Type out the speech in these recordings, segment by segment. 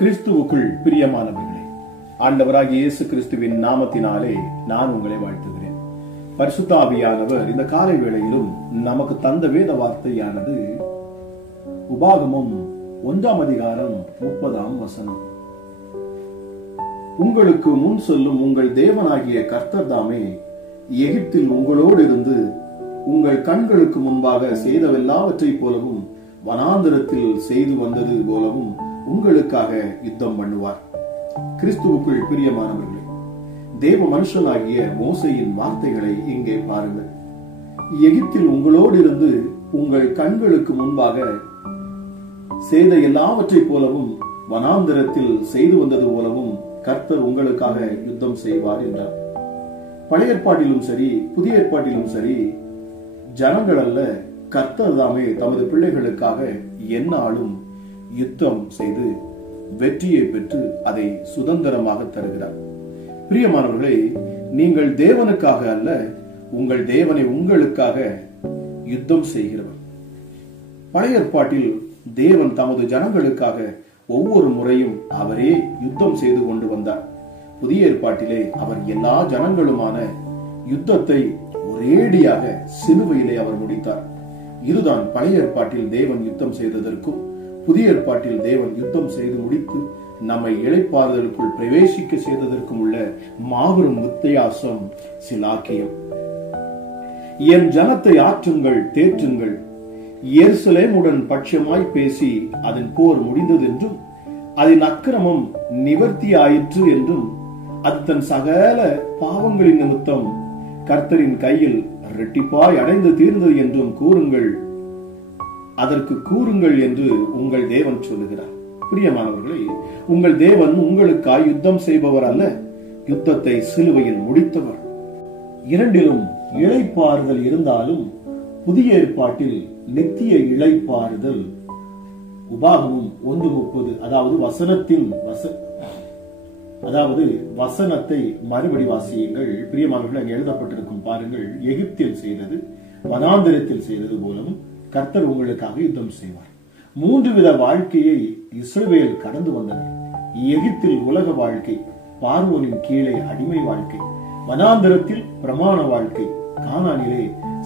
கிறிஸ்துவுக்குள் பிரியமானவர்களே, ஆண்டவராகிய இயேசு கிறிஸ்துவின் நாமத்தினாலே நான் உங்களை வாழ்த்துகிறேன். பரிசுத்த ஆவியானவர் இந்த காலை வேளையிலும் நமக்கு தந்த வேத வார்த்தையானது உபாகமம் 1ஆம் அதிகாரம் 30ஆம் வசனம். உங்களுக்கு முன் சொல்லும் உங்கள் தேவனாகிய கர்த்தர் தாமே எகிப்தில் உங்களோடு இருந்து உங்கள் கண்களுக்கு முன்பாக செய்தவெல்லாவற்றைப் போலவும் வனாந்தரத்தில் செய்து வந்தது போலவும் உங்களுக்காக யுத்தம் பண்ணுவார். கிறிஸ்துவுக்குள் பிரியமானவர்களே, தேவ மனுஷனாகிய மோசேயின் வார்த்தைகளை இங்கே பாருங்கள். எகிப்தில் உங்களோடு இருந்து உங்கள் கண்களுக்கு முன்பாக செய்த எல்லாவற்றைப் போலவும் வனாந்தரத்தில் செய்து வந்தது போலவும் கர்த்தர் உங்களுக்காக யுத்தம் செய்வார் என்றார். பழைய ஏற்பாட்டிலும் சரி புதிய ஏற்பாட்டிலும் சரி, ஜனங்கள் அல்ல, கர்த்தர் தாமே தமது பிள்ளைகளுக்காக எந்நாளும் யுத்தம் செய்து வெற்றியை பெற்று அதை சுதந்திரமாக தருகிறார். பிரியமானவர்களே, நீங்கள் தேவனுக்காக அல்ல, உங்கள் தேவனை உங்களுக்காக யுத்தம் செய்கிறவர். பழைய ஏற்பாட்டில் தேவன் தமது ஜனங்களுக்காக ஒவ்வொரு முறையும் அவரே யுத்தம் செய்து கொண்டு வந்தார். புதிய ஏற்பாட்டிலே அவர் எல்லா ஜனங்களுமான யுத்தத்தை ஒரேடியாக சிலுவையிலே அவர் முடித்தார். இதுதான் பழைய ஏற்பாட்டில் தேவன் யுத்தம் செய்ததற்கும் புதிய ஏற்பாட்டில் தேவன் யுத்தம் செய்து முடித்து நம்மை இளைப்பாறுதலுக்குள் பிரவேசிக்க செய்ததற்கும் உள்ள மாபெரும் வித்தியாசம் சிலாக்கியம். என் ஜனத்தை ஆற்றுங்கள், தேற்றுங்கள், எருசலேமுடன் பட்சமாய் பேசி அதன் போர் முடிந்தது என்றும் அதன் அக்கிரமம் நிவர்த்தி ஆயிற்று என்றும் அது தன் சகல பாவங்களின் நிமித்தம் கர்த்தரின் கையில் இரட்டிப்பாய் அடைந்து தீர்ந்தது என்றும் கூறுங்கள், அதற்கு கூறுங்கள் என்று உங்கள் தேவன் சொல்லுகிறார். பிரியமானவர்களே, உங்கள் தேவன் உங்களுக்காய் யுத்தம் செய்பவர் அல்ல, யுத்தத்தை சிலுவையில் முடித்தவர். இரண்டிலும் இளைப்பாறுதல் இருந்தாலும் புதிய ஏற்பாட்டில் நித்திய இளைப்பாறுதல். உபாகமம் 1:30, அதாவது வசனத்தை மறுபடி வாசியுங்கள். பிரியமானவர்கள், அங்கே எழுதப்பட்டிருக்கும் பாருங்கள். எகிப்தில் செய்தது வனாந்தரத்தில் செய்தது போலவும் கர்த்தர் உங்களுக்காக யுத்தம் செய்வார். 3 வித வாழ்க்கையை இஸ்ரவேல் கடந்து வந்தனர். எகிப்தில் உலக வாழ்க்கை, பார்வோனின் கீழே அடிமை வாழ்க்கை, வனாந்தரத்தில் பிரமாண வாழ்க்கை, கானானிலே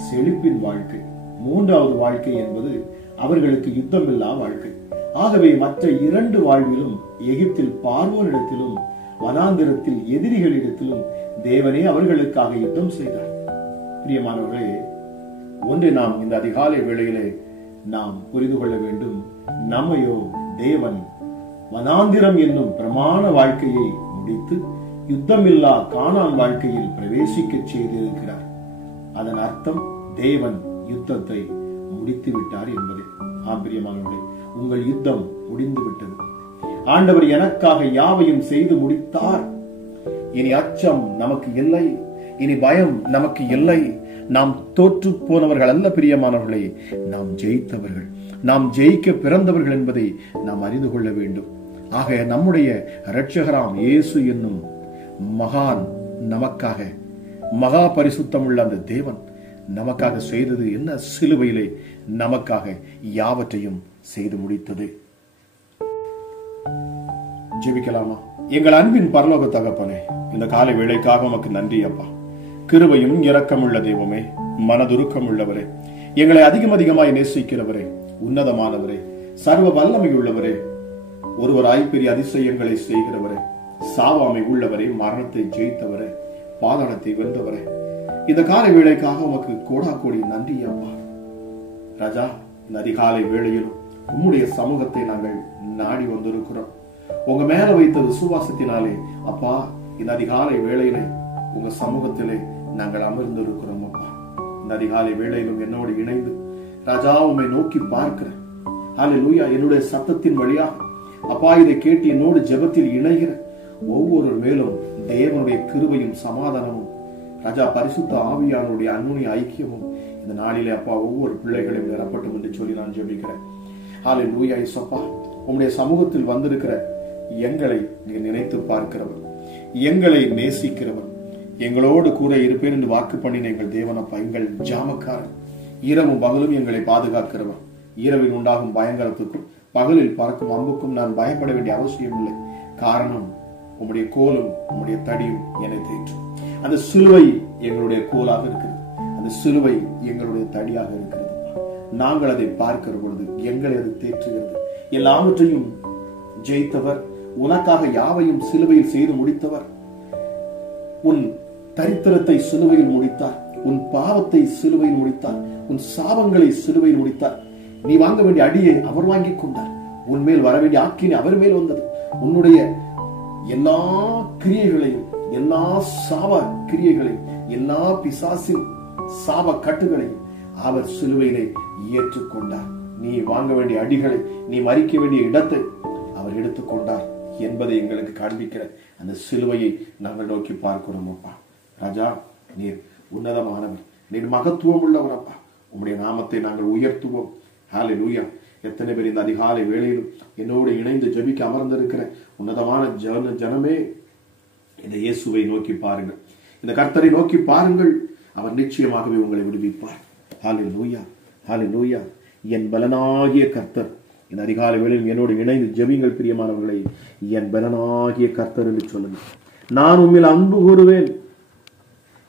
செழிப்பின் வாழ்க்கை. 3வது வாழ்க்கை என்பது அவர்களுக்கு யுத்தமில்லா வாழ்க்கை. ஆகவே மற்ற 2 வாழ்விலும், எகிப்தில் பார்வோனிடத்திலும் வனாந்தரத்தில் எதிரிகளிடத்திலும் தேவனே அவர்களுக்காக யுத்தம் செய்தார். பிரியமானவர்களே, ஒன்றை நாம் இந்த அதிகாலை வேளையிலே நாம் புரிந்து கொள்ள வேண்டும். நம்மையோ தேவன் வனாந்திரம் என்னும் பிரமாண வாழ்க்கையை முடித்து யுத்தமில்லா கானான் வாழ்க்கையில் பிரவேசிக்க செய்திருக்கிறார். அதன் அர்த்தம் தேவன் யுத்தத்தை முடித்து விட்டார் என்பதே. பிரியமானவர்களே, உங்கள் யுத்தம் முடிந்து விட்டது. ஆண்டவர் எனக்காக யாவையும் செய்து முடித்தார். இனி அச்சம் நமக்கு இல்லை, இனி பயம் நமக்கு இல்லை. நாம் தோற்று போனவர்கள் அல்ல பிரியமானவர்களே, நாம் ஜெயித்தவர்கள், நாம் ஜெயிக்க பிறந்தவர்கள் என்பதை நாம் அறிந்து கொள்ள வேண்டும். ஆக நம்முடைய இரட்சகராம் இயேசு என்னும் மகான் நமக்காக, மகா பரிசுத்தம் உள்ள அந்த தேவன் நமக்காக செய்தது என்ன? சிலுவையிலே நமக்காக யாவற்றையும் செய்து முடித்தது. ஜெபிக்கலாமா? எங்கள் அன்பின் பரலோக தகப்பனே, இந்த காலை வேளைக்காக உமக்கு நன்றி அப்பா. கிருபையும் இரக்கமுள்ள தெய்வமே, மனதுருக்கம் உள்ளவரே, எங்களை அதிகமாய் நேசிக்கிறவரே, உன்னதமானவரே, சர்வ வல்லமை உள்ளவரே, ஒருவராய் பெரிய அதிசயங்களை செய்கிறவரே, சாவாமை உள்ளவரே, மரணத்தை ஜெயித்தவரே, பாதாளத்தை வென்றவரே, இந்த காலை வேளைக்காக உமக்கு கோடா கோடி நன்றி அப்பா. ராஜா, இந்த அதிகாலை வேளையிலும் உம்முடைய சமூகத்தை நாங்கள் நாடி வந்திருக்கிறோம். உங்க மேல வைத்த விசுவாசத்தினாலே அப்பா, இந்த அதிகாலை வேளையிலே உங்க சமூகத்திலே நாங்கள் அமர்ந்திருக்கிறோம் அப்பா. இந்த அதிகாலை வேளையிலும் என்னோடு இணைந்து ராஜா உம்மை நோக்கி பார்க்கிறேன். ஹல்லேலூயா. என்னுடைய சத்தத்தின் வழியாக அப்பா இதை கேட்டு என்னோடு ஜெபத்தில் இணைகிற ஒவ்வொரு மேலும் தேவனுடைய கிருபையும் சமாதானமும் ராஜா பரிசுத்த ஆவியானுடைய அன்னுடைய ஐக்கியமும் இந்த நாளிலே அப்பா ஒவ்வொரு பிள்ளைகளையும் நிரப்பட்டும் என்று சொல்லி நான் ஜெபிக்கிறேன். ஹல்லேலூயா. இயேசுப்பா, உம்முடைய சமூகத்தில் வந்திருக்கிற எங்களை நீங்க நினைத்து பார்க்கிறவர், எங்களை நேசிக்கிறவர், எங்களோடு கூட இருப்பேன் என்று வாக்கு பண்ணின எங்கள் தேவனப்பா, எங்கள் ஜாமக்காரன், இரவும் பகலும் எங்களை பாதுகாக்கிறவர், இரவில் உண்டாகும் பயங்கரத்துக்கும் பகலில் பறக்கும் அம்புக்கும் நான் பயப்பட வேண்டிய அவசியம் இல்லை. காரணம், உம்முடைய கோலும் உம்முடைய தடியும் என்னை தேற்றும். அந்த சிலுவை எங்களுடைய கோலாக இருக்கிறது, அந்த சிலுவை எங்களுடைய தடியாக இருக்கிறது. நாங்கள் அதை பார்க்கிற பொழுது எங்களை அது தேற்றுகிறது. எல்லாவற்றையும் ஜெயித்தவர், உனக்காக யாவையும் சிலுவையில் செய்து முடித்தவர். உன் தரித்திரத்தை சிலுவையில் முடித்தார், உன் பாவத்தை சிலுவையில் முடித்தார், உன் சாபங்களை சிலுவையில் முடித்தார். நீ வாங்க வேண்டிய அடியை அவர் வாங்கிக் கொண்டார். உன் மேல் வர வேண்டிய ஆக்கினை அவர் மேல் வந்தது. உன்னுடைய எல்லா கிரியைகளையும், எல்லா சாப கிரியைகளையும், எல்லா பிசாசின் சாப கட்டுகளையும் அவர் சிலுவையிலே ஏற்றுக்கொண்டார். நீ வாங்க வேண்டிய அடிகளை, நீ மறிக்க வேண்டிய இடத்தை அவர் எடுத்துக்கொண்டார் என்பதை எங்களுக்கு காண்பிக்கிற அந்த சிலுவையை நாங்கள் நோக்கி பார்க்கிறோம். அப்பா ராஜா, நீர் உன்னதமானவர், நீர் மகத்துவம் உள்ளவர். அப்பா, உம்முடைய நாமத்தை நாங்கள் உயர்த்துவோம். ஹல்லேலூயா. எத்தனை பேர் இந்த அதிகாலை வேளையிலும் என்னோடு இணைந்து ஜெபிக்க அமர்ந்திருக்கிற உன்னதமான ஜனமே, இந்த இயேசுவை நோக்கி பாருங்கள், இந்த கர்த்தரை நோக்கி பாருங்கள். அவர் நிச்சயமாகவே உங்களை விடுவிப்பார். ஹல்லேலூயா, ஹல்லேலூயா. என் பலனாகிய கர்த்தர். இந்த அதிகாலை வேளையில் என்னோடு இணைந்து ஜெபிங்கள் பிரியமானவர்களை. என் பலனாகிய கர்த்தர் என்று சொல்லுங்கள். நான் உம்மில் அன்பு கூறுவேன்.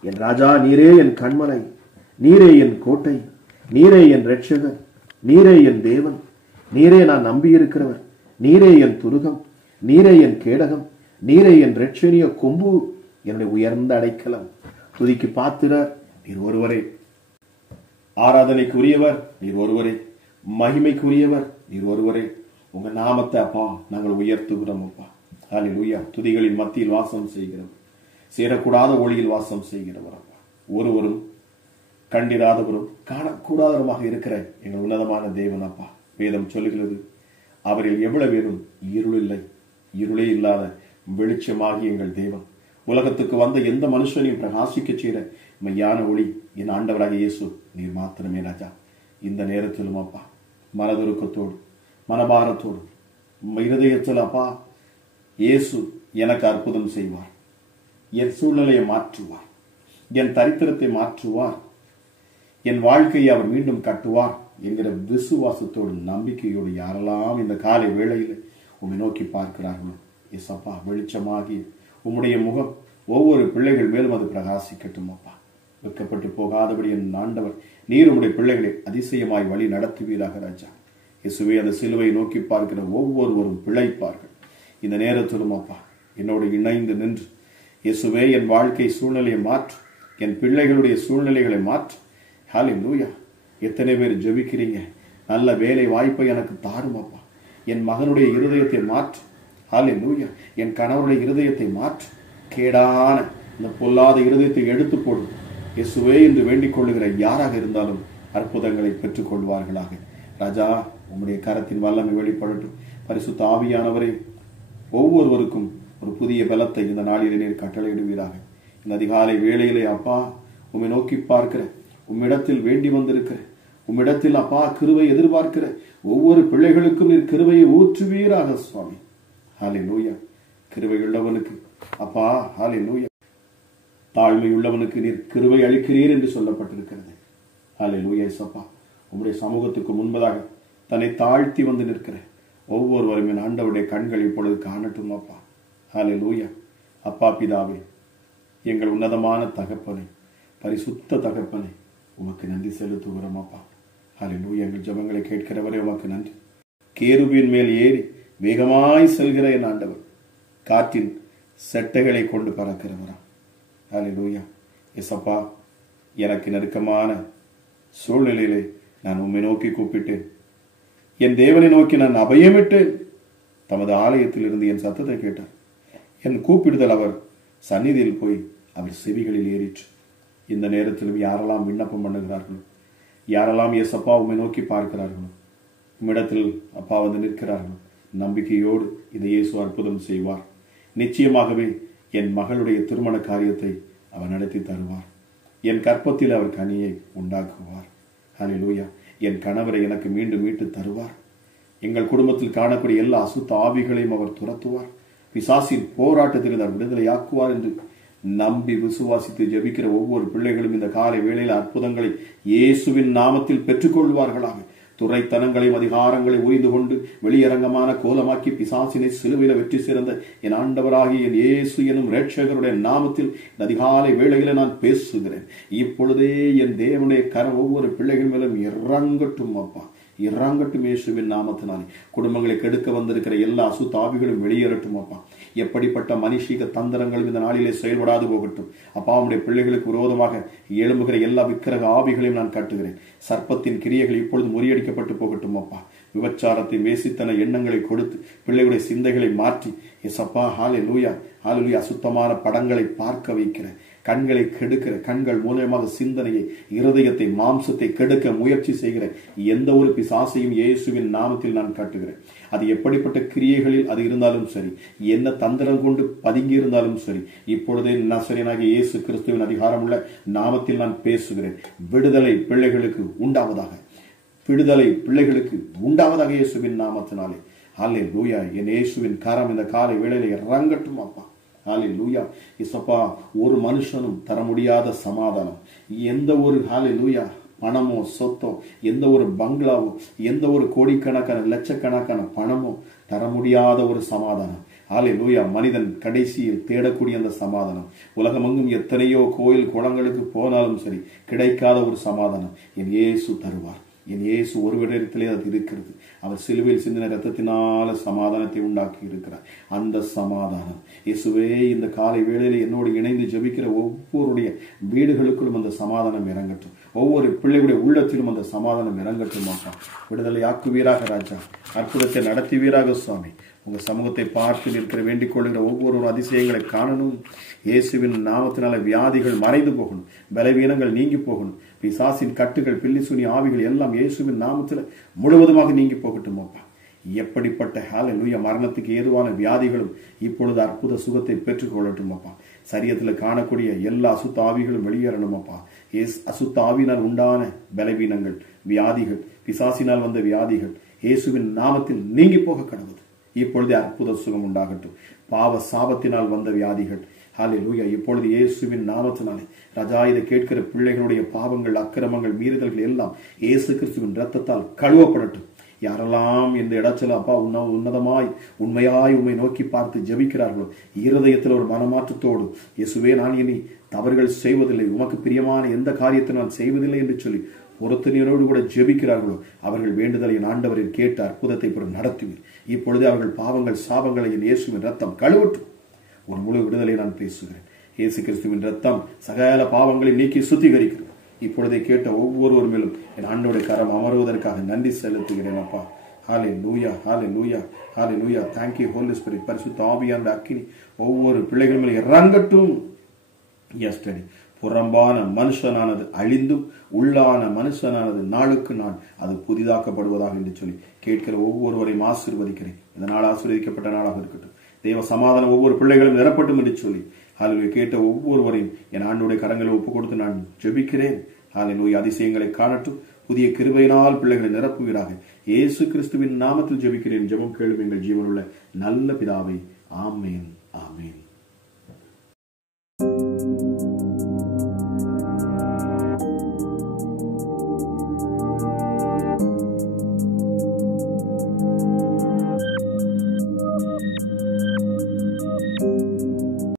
என் ராஜா, நீரே என் கண்மலை, நீரே என் கோட்டை, நீரே என் இரட்சகர், நீரே என் தேவன், நீரே நான் நம்பியிருக்கிறவர், நீரே என் துருகம், நீரே என் கேடகம், நீரே என் இரட்சணிய கொம்பு, என்னுடைய உயர்ந்த அடைக்கலம். துதிக்கு பாத்திரர் நீர் ஒருவரே, ஆராதனைக்கு உரியவர் நீர் ஒருவரே, மகிமைக்குரியவர் நீர் ஒருவரே. உங்க நாமத்தை அப்பா நாங்கள் உயர்த்துகிறோம். அப்பா ஹல்லேலூயா. துதிகளின் மத்தியில் வாசம் செய்கிறவர், சேரக்கூடாத ஒளியில் வாசம் செய்கிறவர். அப்பா, ஒருவரும் கண்டிராதவரும் காணக்கூடாதவருமாக இருக்கிற எங்கள் உன்னதமான தேவன். அப்பா, வேதம் சொல்லுகிறது, அவரில் எவ்வளவு பேரும் இருள் இல்லை, இருளே இல்லாத வெளிச்சமாகி எங்கள் தேவன். உலகத்துக்கு வந்த எந்த மனுஷனையும் பிரகாசிக்க செய்கிற மையான ஒளி என் ஆண்டவராக இயேசு நீர் மாத்திரமே ராஜா. இந்த நேரத்திலும் அப்பா மனதுருக்கத்தோடு, மனபாரத்தோடு, இருதயத்தில் அப்பா இயேசு எனக்கு அற்புதம் செய்வார், என் சூழ்நிலையை மாற்றுவார், என் தரித்திரத்தை மாற்றுவார், என் வாழ்க்கையை அவர் மீண்டும் கட்டுவார் என்கிற விசுவாசத்தோடு, நம்பிக்கையோடு யாரெல்லாம் இந்த காலை வேளையில் உம்மை நோக்கி பார்க்கிறார்களோ, எஸ்அப்பா வெளிச்சமாகி உம்முடைய முகம் ஒவ்வொரு பிள்ளைகள் மேலும் அது பிரகாசிக்கட்டும். அப்பா, வெட்கப்பட்டு போகாதபடி என் ஆண்டவர் நீர் உம்முடைய பிள்ளைகளை அதிசயமாய் வழி நடத்துவீராக ராஜா. இயேசுவே, அந்த சிலுவை நோக்கி பார்க்கிற ஒவ்வொருவரும் பிழைப்பார்கள். இந்த நேரத்திலும் அப்பா என்னோடு இணைந்து நின்று, இயேசுவே என் வாழ்க்கை சூழ்நிலையை மாற்று, என் பிள்ளைகளுடைய சூழ்நிலைகளை மாற்று. ஹல்லேலூயா. எத்தனை பேர் ஜெபிக்கிறீங்க, நல்ல வேலை வாய்ப்பை எனக்கு தாரும் அப்பா, என் மகனுடைய இருதயத்தை மாற்று. ஹல்லேலூயா. என் கணவருடைய இருதயத்தை மாற்று, கேடான இந்த பொல்லாத இருதயத்தை எடுத்து போடும். இயேசுவே என்று வேண்டிக் கொள்ளுகிற யாராக இருந்தாலும் அற்புதங்களை பெற்றுக் கொள்வார்களாக. ராஜா, உம்முடைய கரத்தின் வல்லமை வெளிப்படட்டும். பரிசுத்த ஆவியானவரே, ஒவ்வொருவருக்கும் ஒரு புதிய பலத்தை இந்த நாளிலே நீர் கட்டளையிடுவீராக. இந்த அதிகாலை வேளையிலே அப்பா உம்மை நோக்கி பார்க்கிற, உம்மிடத்தில் வேண்டி வந்திருக்கிற, உம்மிடத்தில் அப்பா கிருபை எதிர்பார்க்கிற ஒவ்வொரு பிள்ளைகளுக்கும் நீர் கிருபையை ஊற்றுவீராக சுவாமி. ஹல்லேலூயா. கிருபை உள்ளவனுக்கு அப்பா, ஹல்லேலூயா, தாழ்மை உள்ளவனுக்கு நீர் கிருபை அளிக்கிறீர் என்று சொல்லப்பட்டிருக்கிறது. ஹல்லேலூயா. அப்பா, உம்முடைய சமூகத்துக்கு முன்பதாக தன்னை தாழ்த்தி வந்து நிற்கிற ஒவ்வொருவரும் என் ஆண்டவருடைய கண்கள் இப்பொழுது காணட்டும் அப்பா. ஹல்லேலூயா. அப்பா பிதாவே, எங்கள் உன்னதமான தகப்பனை, பரிசுத்த தகப்பனை, உமக்கு நன்றி செலுத்துகிறோம் அப்பா. ஹல்லேலூயா. எங்கள் ஜெபங்களை கேட்கிறவரே உமக்கு நன்றி. கேருபின் மேல் ஏறி வேகமாய் செல்கிற என் ஆண்டவர், காற்றின் செட்டைகளை கொண்டு பறக்கிறவரா. ஹல்லேலூயா. எஸ்அப்பா, எனக்கு நெருக்கமான சூழ்நிலையிலே நான் உம்மை நோக்கி கூப்பிட்டேன், என் தேவனை நோக்கி நான் அபயமிட்டேன். தமது ஆலயத்தில் இருந்து என் சத்தத்தை கேட்டார். என் கூப்பிடுதல் அவர் சந்நிதியில் போய் அவர் செவிகளில் ஏறிற்று. இந்த நேரத்திலும் யாரெல்லாம் விண்ணப்பம் பண்ணுகிறார்களோ, யாரெல்லாம் எஸ்அப்பா உம்மை நோக்கி பார்க்கிறார்களோ, உம்மிடத்தில் அப்பா வந்து நிற்கிறார்களோ, நம்பிக்கையோடு இந்த இயேசு அற்புதம் செய்வார். நிச்சயமாகவே என் மகளுடைய திருமண காரியத்தை அவர் நடத்தி தருவார். என் கற்பத்தில் அவர் கனியை உண்டாக்குவார். ஹல்லேலூயா. என் கணவரை எனக்கு மீண்டும் மீட்டு தருவார். எங்கள் குடும்பத்தில் காணக்கூடிய எல்லா அசுத்த ஆவிகளையும் அவர் துரத்துவார். பிசாசின் போராட்டத்தில் அவர் விடுதலையாக்குவார் என்று நம்பி விசுவாசித்து ஜெபிக்கிற ஒவ்வொரு பிள்ளைகளும் இந்த காலை வேளையில் அற்புதங்களை இயேசுவின் நாமத்தில் பெற்றுக்கொள்வார்களாக. துறைத்தனங்களையும் அதிகாரங்களையும் உரிந்து கொண்டு வெளியரங்கமான கோலமாக்கி பிசாசினை சிலுவையில வெற்றி சிறந்த என் ஆண்டவராகி என் இயேசு எனும் இரட்சகருடைய நாமத்தில் இந்த அதிகாலை வேளையில நான் பேசுகிறேன். இப்பொழுதே என் தேவனுடைய கரம் ஒவ்வொரு பிள்ளைகள் மேலும் இறங்கட்டும் அப்பா, இறங்கட்டும் இயேசுவின் நாமத்தினாலே. குடும்பங்களை கெடுக்க வந்திருக்கிற எல்லா அசுத்த ஆவிகளும் வெளியேறட்டும் அப்பா. எப்படிப்பட்ட மனுஷிக தந்திரங்களும் இந்த நாளிலே செயல்படாது போகட்டும் அப்பா. உடைய பிள்ளைகளுக்கு விரோதமாக எழும்புகிற எல்லா விக்கிரக ஆவிகளையும் நான் கட்டுகிறேன். சர்ப்பத்தின் கிரியைகள் இப்பொழுது முறியடிக்கப்பட்டு போகட்டும் அப்பா. விபச்சாரத்தின் வேசித்தன எண்ணங்களை கொடுத்து பிள்ளைகளுடைய சிந்தைகளை மாற்றி எசப்பா ஹல்லேலூயா ஹல்லேலூயா அசுத்தமான படங்களை பார்க்க வைக்கிற, கண்களை கெடுக்கிற, கண்கள் மூலமாக சிந்தனையை, இருதயத்தை, மாம்சத்தை கெடுக்க முயற்சி செய்கிற எந்த ஒரு பிசாசையும் இயேசுவின் நாமத்தில் நான் காட்டுகிறேன். அது எப்படிப்பட்ட கிரியைகளில் அது இருந்தாலும் சரி, என்ன தந்திரம் கொண்டு பதுங்கி இருந்தாலும் சரி, இப்பொழுதே நசரேயனாகிய இயேசு கிறிஸ்துவின் அதிகாரமுள்ள நாமத்தில் நான் பேசுகிறேன். விடுதலை பிள்ளைகளுக்கு உண்டாவதாக, விடுதலை பிள்ளைகளுக்கு உண்டாவதாக இயேசுவின் நாமத்தினாலே. ஹல்லேலூயா. என் இயேசுவின் கரம் இந்த காலை வேளையில இறங்கட்டும் அப்பா. ஹல்லேலூயா. இயேசுப்பா, ஒரு மனுஷனும் தர முடியாத சமாதானம், எந்த ஒரு ஹல்லேலூயா பணமோ சொத்தோ, எந்த ஒரு பங்களாவோ, எந்த ஒரு கோடிக்கணக்கான லட்சக்கணக்கான பணமோ தர முடியாத ஒரு சமாதானம். ஹல்லேலூயா. மனிதன் கடைசியில் தேடக்கூடிய அந்த சமாதானம், உலகமெங்கும் எத்தனையோ கோயில் குளங்களுக்கு போனாலும் சரி கிடைக்காத ஒரு சமாதானம் என் இயேசு தருவார். என் இயேசு ஒரு விடத்திலே அது இருக்கிறது. அவர் சிலுவையில் சிந்தின இரத்தத்தினால சமாதானத்தை உண்டாக்கி இருக்கிறார். அந்த சமாதானம் இயேசுவே இந்த காலை வேளையில என்னோடு இணைந்து ஜெபிக்கிற ஒவ்வொருடைய வீடுகளுக்குள்ளும் அந்த சமாதானம் இறங்கட்டும். ஒவ்வொரு பிள்ளைகளுடைய உள்ளத்திலும் அந்த சமாதானம் இறங்கட்டும். விடுதலை ஆக்குவீராக ராஜா, அற்புதத்தை நடத்துவீராக சுவாமி. உங்க சமூகத்தை பார்த்து நிற்கிற வேண்டிக் கொள்கிற ஒவ்வொரு அதிசயங்களை காணணும். இயேசுவின் நாமத்தினால வியாதிகள் மறைந்து போகணும், பலவீனங்கள் நீங்கி போகணும், பிசாசின் கட்டுகள், பில்லிசுனி ஆவிகள் எல்லாம் இயேசுவின் நாமத்தில் முழுவதுமாக நீங்கி போகட்டும் அப்பா. எப்படிப்பட்ட ஹல்லேலூயா மரணத்துக்கு ஏதுவான வியாதிகளும் இப்பொழுது அற்புத சுகத்தை பெற்றுக் கொள்ளட்டும் அப்பா. சரீரத்தில் காணக்கூடிய எல்லா அசுத்த ஆவிகளும் வெளியேறணும் அப்பா. அசுத்த ஆவினால் உண்டான பலவீனங்கள், வியாதிகள், பிசாசினால் வந்த வியாதிகள் இயேசுவின் நாமத்தில் நீங்கி போக கடவுது. இப்பொழுது அற்புத சுகம் உண்டாகட்டும். பாவ சாபத்தினால் வந்த வியாதிகள் ஹல்லேலூயா இப்பொழுது இயேசுவின் நாமத்தினாலே ராஜா, இதை கேட்கிற பிள்ளைகளுடைய பாவங்கள், அக்கிரமங்கள், மீறுதல்கள் எல்லாம் இயேசு கிறிஸ்துவின் ரத்தத்தால் கழுவப்படட்டும். யாரெல்லாம் இந்த இடத்துல அப்பா உன்னதமாய் உண்மையாய் உண்மை நோக்கி பார்த்து ஜெபிக்கிறார்களோ, இருதயத்தில் ஒரு மனமாற்றத்தோடு இயேசுவே நான் இனி தவறுகள் செய்வதில்லை, உமக்கு பிரியமான எந்த காரியத்தை நான் செய்வதில்லை என்று சொல்லி பொறுத்தனையோடு கூட ஜெபிக்கிறார்களோ, அவர்கள் வேண்டுதலை என் ஆண்டவரின் கேட்ட அற்புதத்தை நடத்துவீர். இப்பொழுது அவர்கள் பாவங்கள், சாபங்களை என் இயேசுவின் ரத்தம் கழுவட்டும். ஒரு முழு விடுதலை நான் பேசுகிறேன். இயேசு கிறிஸ்துவின் ரத்தம் சகல பாவங்களை நீக்கி சுத்திகரிக்கிறது. இப்பொழுதை கேட்ட ஒவ்வொருவர் மேலும் என் ஆண்டோடைய கரம் அமர்வதற்காக நன்றி செலுத்துகிறேன் அப்பா. ஹல்லேலூயா ஹல்லேலூயா ஹல்லேலூயா. Thank you Holy Spirit. பரிசுத்த ஆவியான அக்கினி ஒவ்வொரு பிள்ளைகள் மேலும் இறங்கட்டும். எஸ்டடி புறம்பான மனுஷனானது அழிந்தும் உள்ளான மனுஷனானது நாளுக்கு நாள் அது புதிதாக்கப்படுவதாக என்று சொல்லி கேட்கிற ஒவ்வொருவரையும் ஆசீர்வதிக்கிறேன். இந்த நாள் ஆசீர்வதிக்கப்பட்ட நாளாக இருக்கட்டும். தேவ சமாதானம் ஒவ்வொரு பிள்ளைகளும் நிரப்பட்டும் என்று சொல்லி ஹல்லேலூயா கேட்ட ஒவ்வொருவரையும் என் ஆண்டோடைய கரங்களை ஒப்புக் கொடுத்து நான் ஜெபிக்கிறேன். ஹல்லேலூயா. அதிசயங்களை காணட்டும். புதிய கிருபையினால் பிள்ளைகளை நிரப்புவீராக. இயேசு கிறிஸ்துவின் நாமத்தில் ஜெபிக்கிறேன். ஜெபம் கேளும் எங்கள் ஜீவனுள்ள நல்ல பிதாவே. ஆமேன் ஆமேன்.